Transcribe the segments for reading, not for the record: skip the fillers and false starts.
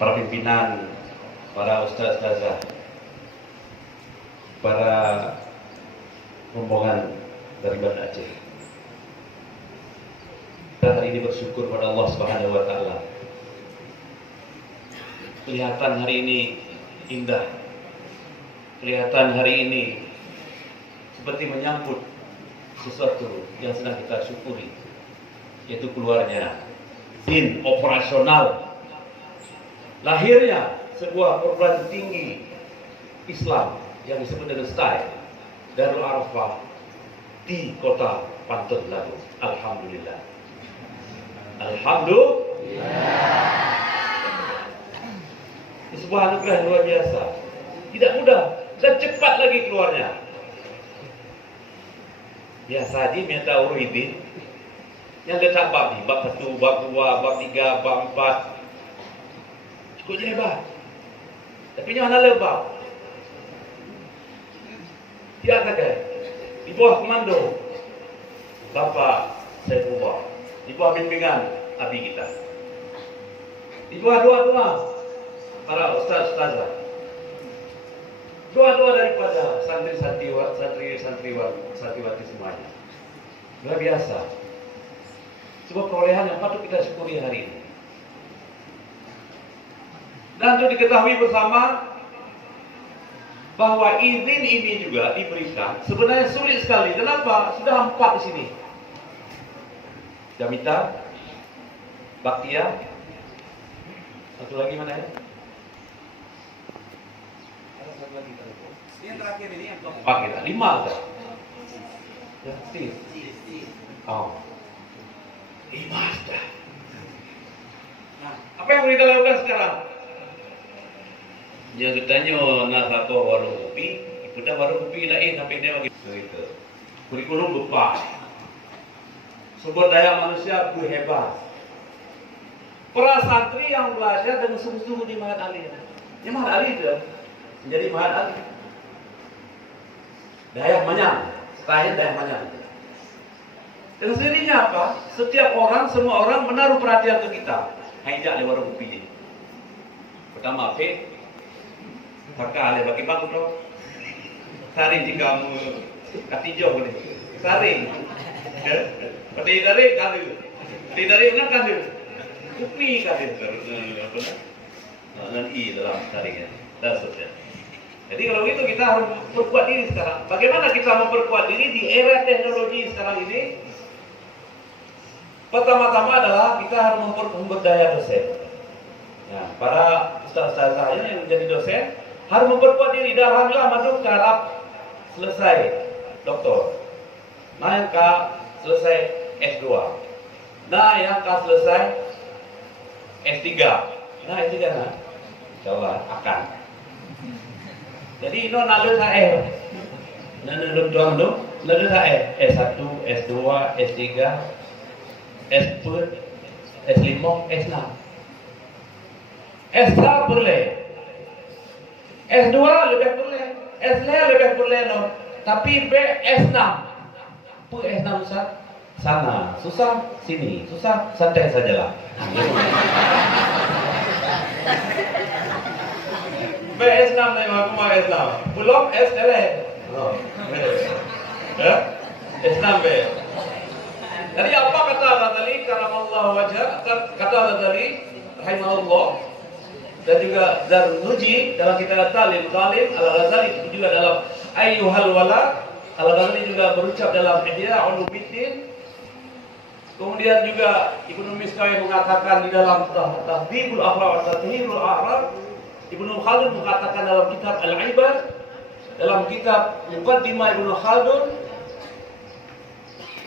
para pimpinan, para ustaz-ustazah, para rombongan dari Banda Aceh. Kita hari ini bersyukur pada Allah Subhanahu wa taala. Kelihatan hari ini indah. Kelihatan hari ini seperti menyambut sesuatu yang sedang kita syukuri, yaitu keluarnya din operasional, lahirnya sebuah perguruan tinggi Islam yang disebut dengan STAI Darul Arafah di kota Pantun Labu. Alhamdulillah. Alhamdulillah. Ini sebuah anugerah yang luar biasa. Tidak mudah dan cepat lagi keluarnya. Biasa aja minta uruidin yang letak bab ni, bab 1, bab 2, bab 3, bab 4. Cukup je hebat. Tapi ni mana lebab? Dia kata, di bawah komando Bapak Saifullah, di bawah bimbingan Abi kita, di bawah doa-doa para ustaz-ustazah, doa-doa daripada santriwati semuanya. Luar biasa. Sebuah perolehan yang patut kita syukuri hari ini. Dan untuk diketahui bersama bahwa izin ini juga diberikan sebenarnya sulit sekali. Kenapa? Sudah 4 di sini. Jamita, Baktia, satu lagi mana ya? Ada satu lagi telepon. Yang terakhir ini yang keempat kita, 5 ada. Ya, Steve. Oh. 5 sudah. Nah, apa yang kita lakukan sekarang? Yang ditanya nak apa warung kopi, kita warung kopi lain sampai dia begitu itu. Kurikulum lupa. Sumber daya manusia hebat. Para santri yang belajar dengan sungguh-sungguh di Mahat Ali. Ini Mahat Ali itu menjadi Mahat Ali. Daya Manyang, setahun Daya Manyang. Dengan sendirinya apa? Setiap orang, semua orang menaruh perhatian ke kita. Hanya lewat warung kopi. Pertama, Pakal bagi bagus dong. Saring jika kamu katijo boleh. Saring. Pati dari kali. Pati dari mana kali? Kupi kali. Apa nak? Nanti dalam saringnya. Dan seterusnya. Jadi kalau itu kita harus memperkuat diri sekarang. Bagaimana kita memperkuat diri di era teknologi sekarang ini? Pertama-tama adalah kita harus memberdaya dosen. Nah, para ustaz-ustaz saya yang menjadi dosen harus memperkuat diri. Dan alhamdulillah masuk ke arah selesai doktor. Nah yang ke selesai S2. Nah yang ke selesai S3. Nah S3 nah. InsyaAllah akan. Jadi ini nalu saya. Nalu tuang tu. Nalu saya S1, S2, S3, S4, S5, S6. S3 boleh. S2 lebih boleh, S3 lebih boleh no. Tapi B S6. Apa S6 susah? Sana, susah sini, susah santai sajalah. B S6 nih aku mau S6. Belum S tele. No. Ya? S6 B. Jadi apa kata tadi? Karamallahu wajah, kata tadi rahimahullah. Dan juga Zarnuji dalam kitab Talim Al-Ghazali itu juga dalam Ayyuhal Wala. Al-Ghazali juga berucap dalam Ihya Ulumuddin. Kemudian juga Ibnu Miskawai mengatakan di dalam Tahdhibul Akhlaq wa Tathhirul A'rab. Ibnu Khaldun mengatakan dalam kitab Al-Ibar, dalam kitab Muqaddimah Ibnu Khaldun.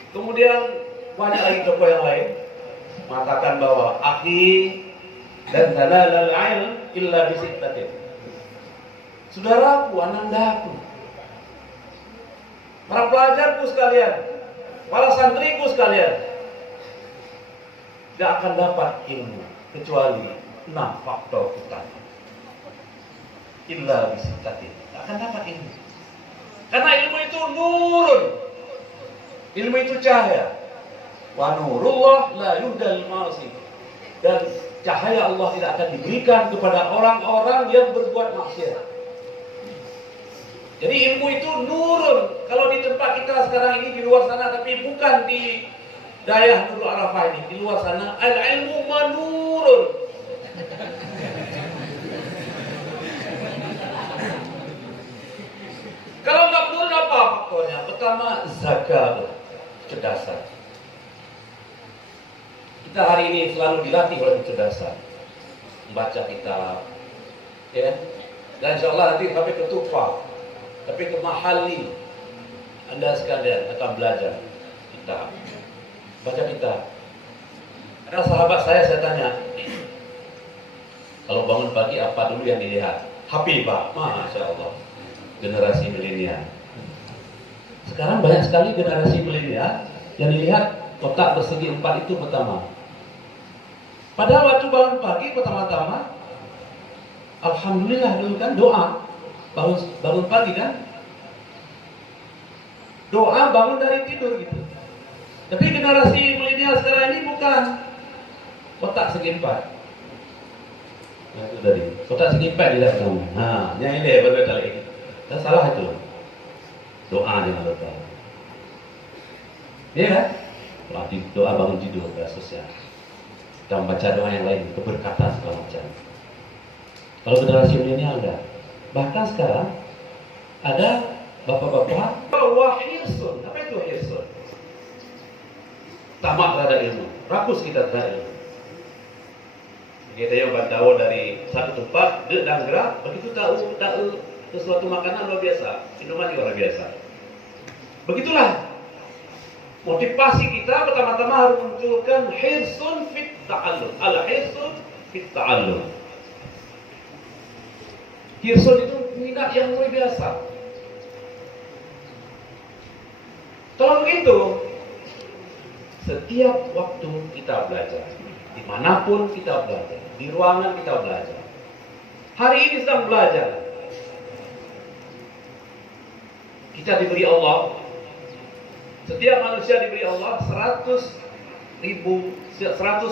Kemudian banyak lagi tokoh yang lain mengatakan bahwa akhi dan halal al-ilm illa bisittatin. Saudaraku, anandaku, para pelajarku sekalian, para santriku sekalian, tidak akan dapat ilmu kecuali 6 faktor utama. Illa bisittatin. Tidak akan dapat ilmu. Karena ilmu itu nurun. Ilmu itu cahaya. Wa nurullah la yuhdal ma'asi. Dan cahaya Allah tidak akan diberikan kepada orang-orang yang berbuat maksiat. Jadi ilmu itu nurun. Kalau di tempat kita sekarang ini di luar sana, tapi bukan di daerah Nurul Arafah ini, di luar sana, al-ilmu manurun. Kalau nggak menurun apa faktornya? Pertama, zakat, kecerdasan. Kita hari ini selalu dilatih oleh kecerdasan, membaca kitab, ya. Dan insya Allah nanti sampai ke Tufa, tapi ke Mahali, Anda sekalian akan belajar kitab, baca kitab. Ada sahabat saya tanya, kalau bangun pagi apa dulu yang dilihat? HP Pak, Masya Allah. Generasi milenial. Sekarang banyak sekali generasi milenial yang dilihat kotak persegi 4 itu pertama. Padahal waktu bangun pagi pertama-tama, alhamdulillah dulu kan doa. Bangun pagi kan? Doa bangun dari tidur gitu. Tapi generasi milenial sekarang ini bukan kotak segi 4. Nah, itu tadi. Kotak segi 4 dilihat kamu. Nah, yang ini baru kali ini. Dan salah itu. Doa dengan doa. Iya kan? Doa bangun tidur, kasusnya. Kita membaca doa yang lain, keberkatan segala macam. Kalau generasi milenial enggak. Bahkan sekarang ada bapak-bapak wahirsun. Apa itu wahirsun? Tamak terhadap ilmu. Rakus kita terhadap ilmu. Kita yang bantawa dari satu tempat, dek dan gerak, begitu tahu sesuatu makanan luar biasa, minuman juga luar biasa. Begitulah motivasi kita pertama-tama harus munculkan hirsun fit ta'allum. Al-hirsun fit ta'allum. Hirsun itu minat yang luar biasa. Kalau begitu, setiap waktu kita belajar, dimanapun kita belajar, di ruangan kita belajar. Hari ini sedang belajar. Kita diberi Allah, setiap manusia diberi Allah 100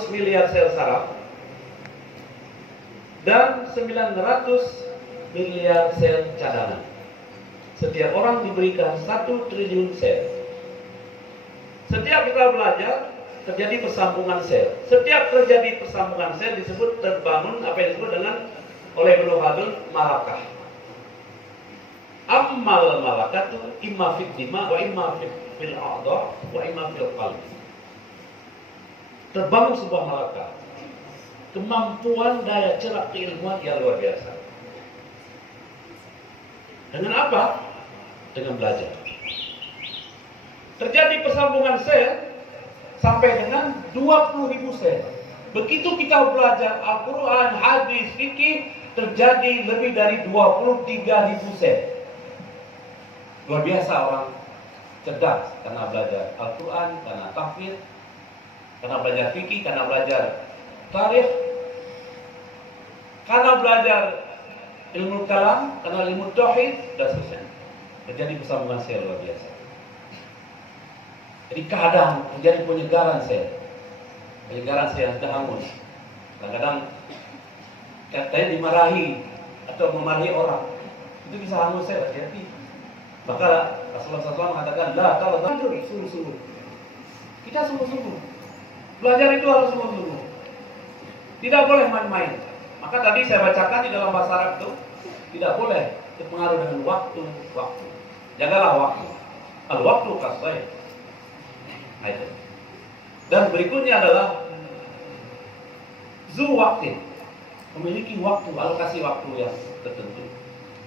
miliar sel saraf dan 900 miliar sel cadangan. Setiap orang diberikan 1 triliun sel. Setiap kita belajar terjadi persambungan sel. Setiap terjadi persambungan sel disebut terbangun apa yang disebut dengan oleh Ibnu Khaldun malakah. Ammal malakatu imma fid dima wa imma fil a'dha wa imma fil qalbi. Terbangun sebuah malakah. Kemampuan daya cerap keilmuan yang luar biasa. Dengan apa? Dengan belajar. Terjadi persambungan sel sampai dengan 20.000 sel. Begitu kita belajar Al-Quran, hadis, fikih, terjadi lebih dari 23.000 sel. Luar biasa orang cerdas karena belajar Al-Quran, karena tahfidz, karena belajar fikih, karena belajar tarikh, karena belajar ilmu kalam, karena ilmu tauhid dan seterusnya. Terjadi persambungan sel luar biasa. Jadi kadang terjadi penyegaran sel yang sudah hangus. Kadang-kadang katanya dimarahi atau memarahi orang, itu bisa hangus sel, hati-hati. Maka Rasulullah SAW mengatakan, la kalau tidur sungguh-sungguh. Kita sungguh-sungguh. Belajar itu harus sungguh-sungguh. Tidak boleh main-main. Maka tadi saya bacakan di dalam bahasa Arab itu, tidak boleh terpengaruh dengan waktu. Jagalah waktu. Al-waktu kasai. Dan berikutnya adalah zu waktu. Memiliki waktu, alokasi waktu yang tertentu.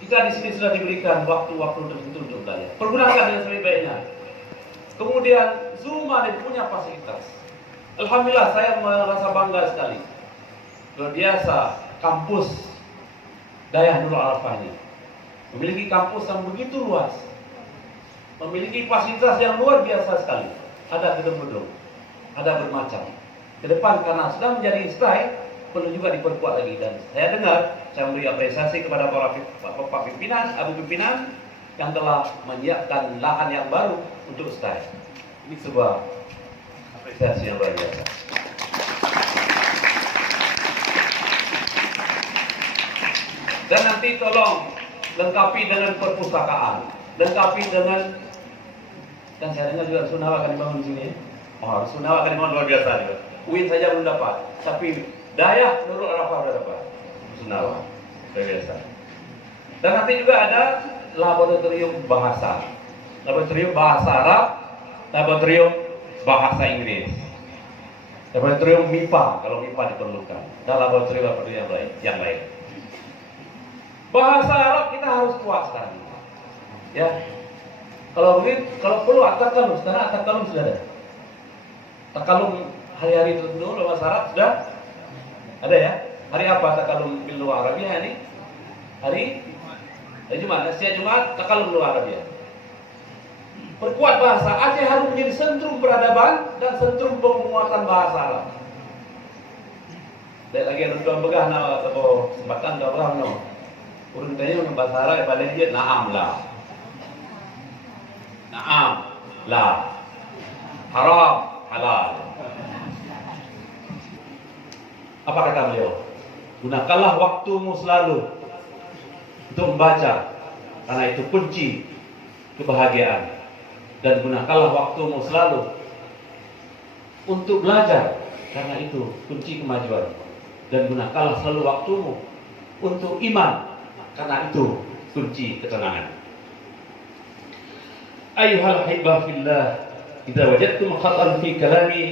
Kita di sini sudah diberikan waktu-waktu tertentu untuk belajar. Pergunakan dengan sebaik-baiknya. Kemudian Zuma punya fasilitas. Alhamdulillah saya merasa bangga sekali. Luar biasa kampus Dayah Nurul Arafah ini. Memiliki kampus yang begitu luas. Memiliki fasilitas yang luar biasa sekali. Ada gedung-gedung, ada bermacam. Ke depan karena sudah menjadi style, perlu juga diperkuat lagi. Dan saya dengar, saya memberi apresiasi kepada para pimpinan, abu pimpinan yang telah menyiapkan lahan yang baru untuk style. Ini sebuah apresiasi yang luar biasa. Dan nanti tolong lengkapi dengan perpustakaan, lengkapi dengan, kan saya dengar juga Rusunawa akan dibangun di sini ya. Oh, Rusunawa akan dibangun luar biasa juga. UIN saja belum dapat, tapi Dayah Nurul Arafah sudah dapat. Rusunawa luar biasa. Dan nanti juga ada laboratorium bahasa, laboratorium bahasa Arab, laboratorium bahasa Inggris, laboratorium MIPA kalau MIPA diperlukan, dan laboratorium yang lain. Bahasa Arab kita harus kuat sekarang. Ya. Kalau begitu, kalau perlu at-takalum, sekarang at-takalum sudah ada. Takalum hari-hari tertentu bahasa Arab sudah ada ya. Hari apa takalum bil lugha Arabiyah ini? Hari Jumat, nasihat Jumat, takalum luar Arabia. Perkuat bahasa. Aceh harus menjadi sentrum peradaban dan sentrum penguatan bahasa Arab. Dan lagi ada dua begah nama atau kesempatan dua begah no. Urun tanya dengan bahasa Arab yang paling dia na'am lah. Na'am lah. Haram halal. Apa kata beliau? Gunakanlah waktumu selalu untuk membaca, karena itu kunci kebahagiaan. Dan gunakanlah waktumu selalu untuk belajar, karena itu kunci kemajuan. Dan gunakanlah selalu waktumu untuk iman, karena itu kunci ketenangan. Ayyuhal hibbah fillah, idza wajadtum khatan fi kalami